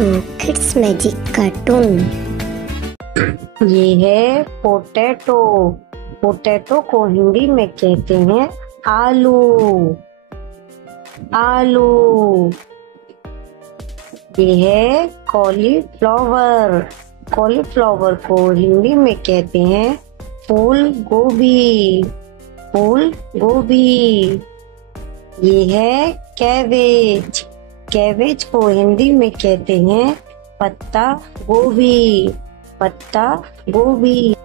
To kids magic cartoon. ये है potato. Potato को हिंदी में कहते हैं आलू। आलू। ये है कॉलीफ्लावर। कॉलीफ्लावर को हिंदी में कहते हैं फूल गोभी। फूल गोभी। ये है कैबेज। कैबेज को हिंदी में कहते हैं पत्ता गोभी। पत्ता गोभी।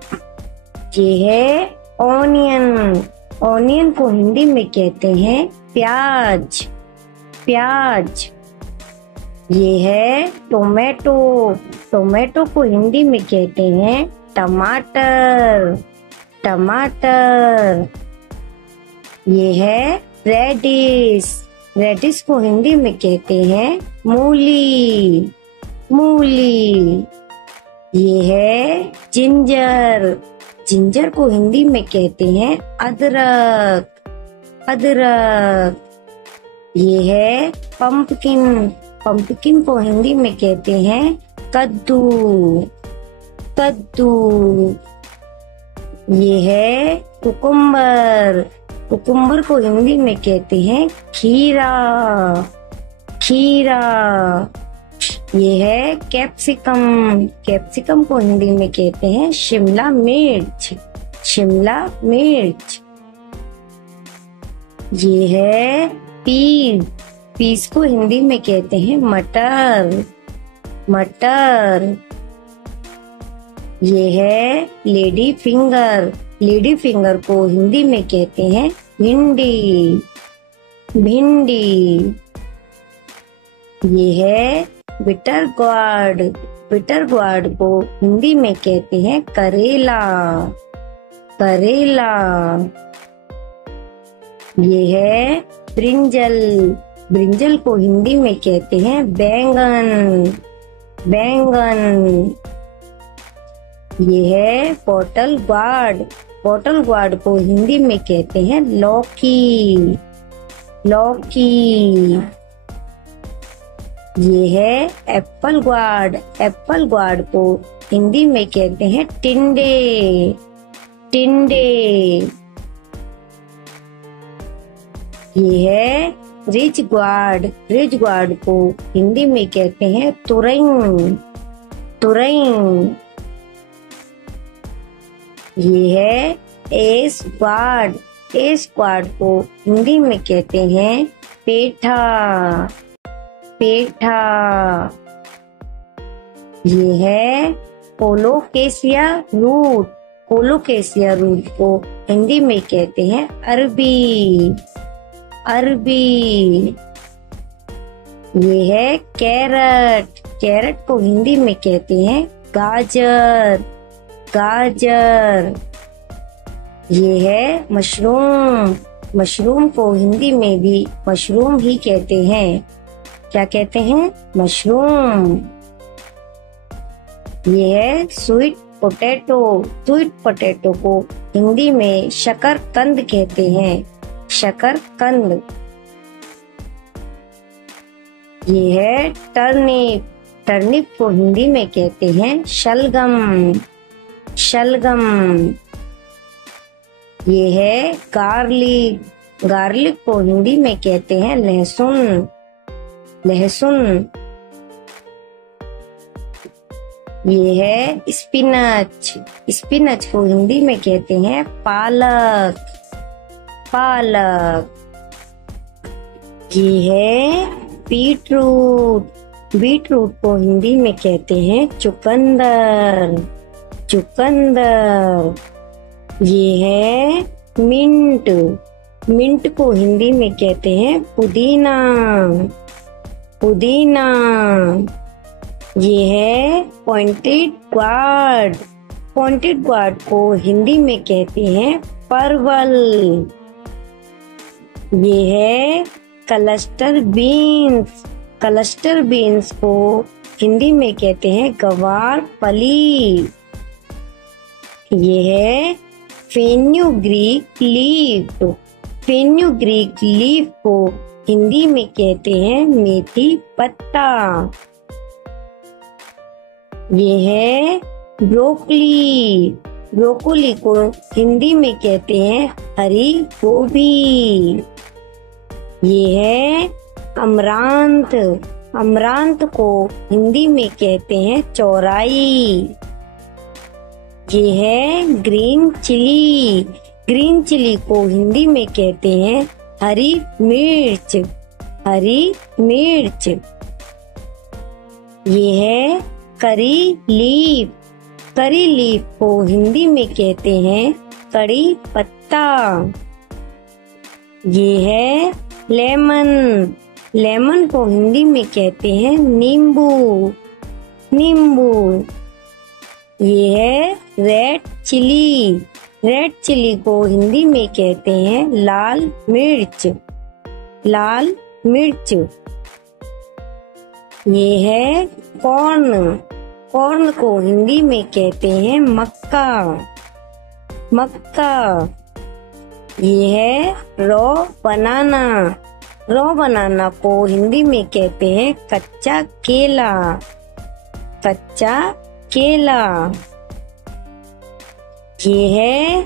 ये है ऑनियन। ऑनियन को हिंदी में कहते हैं प्याज। प्याज। ये है टोमेटो। टोमेटो को हिंदी में कहते हैं टमाटर। टमाटर। ये है रेडिश। रेडिश को हिंदी में कहते हैं मूली। मूली। ये है जिंजर। जिंजर को हिंदी में कहते हैं अदरक। अदरक। ये है पंपकिन। पंपकिन को हिंदी में कहते हैं कद्दू। कद्दू। ये है कुकुम्बर। कुकुम्बर को हिंदी में कहते हैं खीरा। खीरा। ये है कैप्सिकम। कैप्सिकम को हिंदी में कहते हैं शिमला मिर्च। शिमला मिर्च। ये है पीस। पीस को हिंदी में कहते हैं मटर। मटर। ये है लेडी फिंगर। लेडी फिंगर को हिंदी में कहते हैं भिंडी। भिंडी। ये है बिटर गोर्ड। बिटर गोर्ड को हिंदी में कहते हैं करेला। करेला। ये है ब्रिंजल। ब्रिंजल को हिंदी में कहते हैं बैंगन। बैंगन। ये है बॉटल गोर्ड। बॉटल गोर्ड को हिंदी में कहते हैं लौकी। लौकी। ये है एप्पल गोर्ड। एप्पल गोर्ड को हिंदी में कहते हैं टिंडे। टिंडे। ये है रिच गोर्ड। रिच गोर्ड को हिंदी में कहते हैं तुरई। तुरई। ये है एस गोर्ड। एस गोर्ड को हिंदी में कहते हैं पेठा। पेठा। ये है कोलोकेशिया रूट। कोलोकेशिया रूट को हिंदी में कहते हैं अरबी। अरबी। ये है कैरट। कैरट को हिंदी में कहते हैं गाजर। गाजर। ये है मशरूम। मशरूम को हिंदी में भी मशरूम ही कहते हैं। क्या कहते हैं? मशरूम। ये है स्वीट पोटैटो। स्वीट पोटैटो को हिंदी में शकरकंद कहते हैं। शकरकंद। ये है टर्निप। टर्निप को हिंदी में कहते हैं शलगम। शलगम। ये है गार्लिक। गार्लिक को हिंदी में कहते हैं लहसुन। लहसुन। ये है स्पिनच। स्पिनच को हिंदी में कहते हैं पालक। पालक। ये है बीटरूट। बीटरूट को हिंदी में कहते हैं चुकंदर। चुकंदर। ये है मिंट। मिंट को हिंदी में कहते हैं पुदीना। पुदीना। ये है पॉइंटेड गोर्ड। पॉइंटेड गोर्ड को हिंदी में कहते हैं परवल। ये है क्लस्टर बीन्स। क्लस्टर बीन्स को हिंदी में कहते हैं गवार फली। ये है फेन्यूग्रीक लीफ। फेन्यूग्रीक लीफ को हिंदी में कहते हैं मेथी पत्ता। ये है ब्रोकली। ब्रोकली को हिंदी में कहते हैं हरी गोभी। ये है अमरांत। अमरांत को हिंदी में कहते हैं चौराई। ये है ग्रीन चिली। ग्रीन चिली को हिंदी में कहते हैं हरी मिर्च। हरी मिर्च। ये है करी लीफ। करी लीफ को हिंदी में कहते हैं कड़ी पत्ता। ये है लेमन। लेमन को हिंदी में कहते हैं नींबू। नींबू। ये है रेड चिली। रेड चिली को हिंदी में कहते हैं लाल मिर्च। लाल मिर्च। ये है कॉर्न। कॉर्न को हिंदी में कहते हैं मक्का। मक्का। ये है रॉ बनाना। रॉ बनाना को हिंदी में कहते हैं कच्चा केला। कच्चा केला। ये है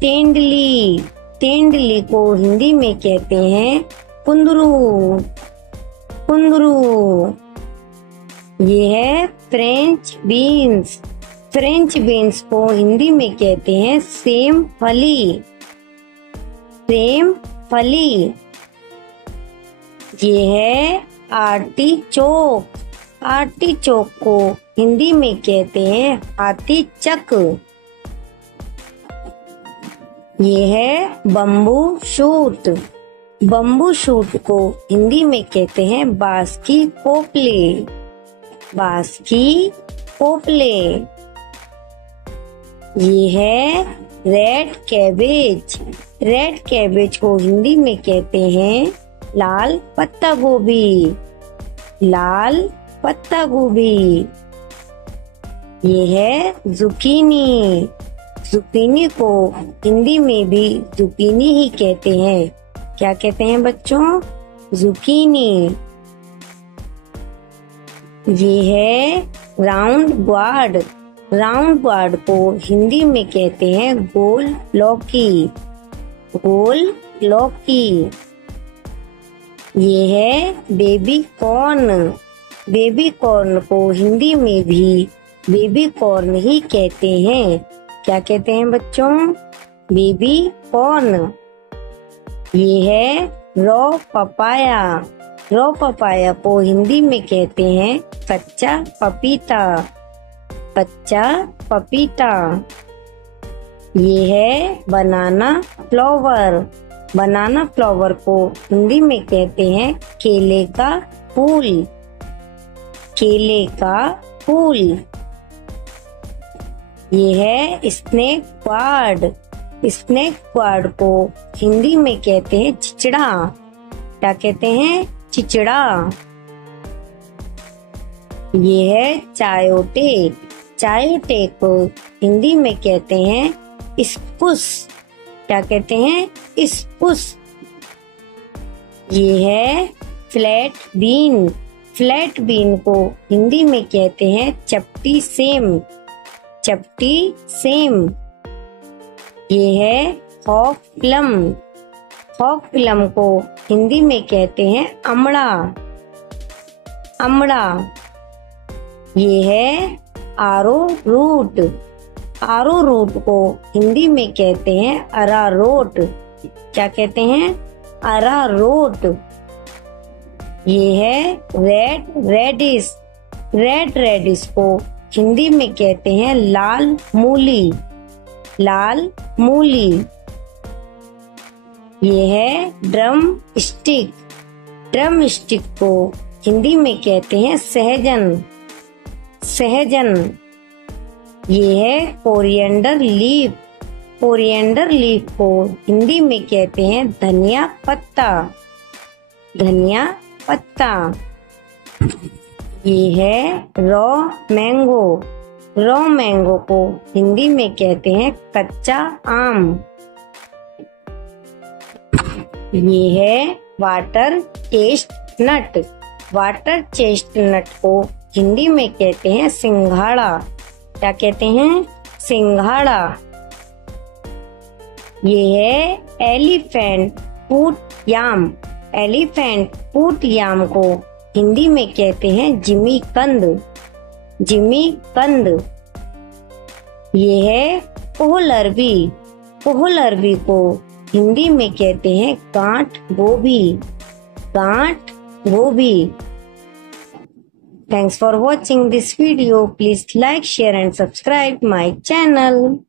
तेंदली। तेंदली को हिंदी में कहते हैं कुंदरू। कुंदरू। ये है फ्रेंच बीन्स। फ्रेंच बीन्स को हिंदी में कहते हैं सेम फली। सेम फली। ये है आर्टिचोक। आर्टिचोक को हिंदी में कहते हैं हाथी चक। ये है बम्बू शूट। बम्बू शूट को हिंदी में कहते हैं बांस की पोपले। बांस की पोपले। ये है रेड कैबेज। रेड कैबेज को हिंदी में कहते हैं लाल पत्ता गोभी। लाल पत्ता गोभी। ये है जुकीनी। जुकीनी को हिंदी में भी जुकीनी ही कहते हैं। क्या कहते हैं बच्चों? जुकीनी। ये है राउंड गोर्ड। राउंड गोर्ड को हिंदी में कहते हैं गोल लौकी। गोल लौकी। ये है बेबी कॉर्न। बेबी कॉर्न को हिंदी में भी बेबी कॉर्न ही कहते हैं। क्या कहते हैं बच्चों? Baby corn. ये है रॉ पपाया। रॉ पपाया को हिंदी में कहते हैं कच्चा पपीता। कच्चा पपीता। ये है बनाना फ्लावर। बनाना फ्लावर को हिंदी में कहते हैं केले का फूल। केले का फूल। ये है स्नेक गार्ड। स्नेक गार्ड को हिंदी में कहते हैं चिचड़ा। क्या कहते हैं? चिचड़ा। ये है चायोटे। चायोटे को हिंदी में कहते हैं स्पुस। क्या कहते हैं? स्पुस। ये है फ्लैट बीन। फ्लैट बीन को हिंदी में कहते हैं चपटी सेम। चपटी सेम। ये है हॉक प्लम। हॉक प्लम को हिंदी में कहते हैं अमड़ा। अमड़ा। ये है आरो रूट। आरो रूट को हिंदी में कहते हैं अरारोट। क्या कहते हैं? अरारोट। ये है रेड रेडिश। रेड रेडिश को हिंदी में कहते हैं लाल मूली। लाल मूली। ये है ड्रम स्टिक। ड्रम स्टिक को हिंदी में कहते हैं सहजन। सहजन। ये है कोरिएंडर लीफ। कोरिएंडर लीफ को हिंदी में कहते हैं धनिया पत्ता। धनिया पत्ता। ये है रॉ मैंगो। रॉ मैंगो को हिंदी में कहते हैं कच्चा आम। ये है वाटर चेस्टनट। वाटर चेस्टनट को हिंदी में कहते हैं सिंघाड़ा। क्या कहते हैं? सिंघाड़ा। ये है एलिफेंट फूट याम। एलिफेंट फूट याम को हिंदी में कहते हैं जिमीकंद। जिमीकंद। ये है पोहल अरबी। पोहल अरबी को हिंदी में कहते हैं गांठ गोभी। गांठ गोभी। Thanks for watching this video. Please like, share and subscribe my channel.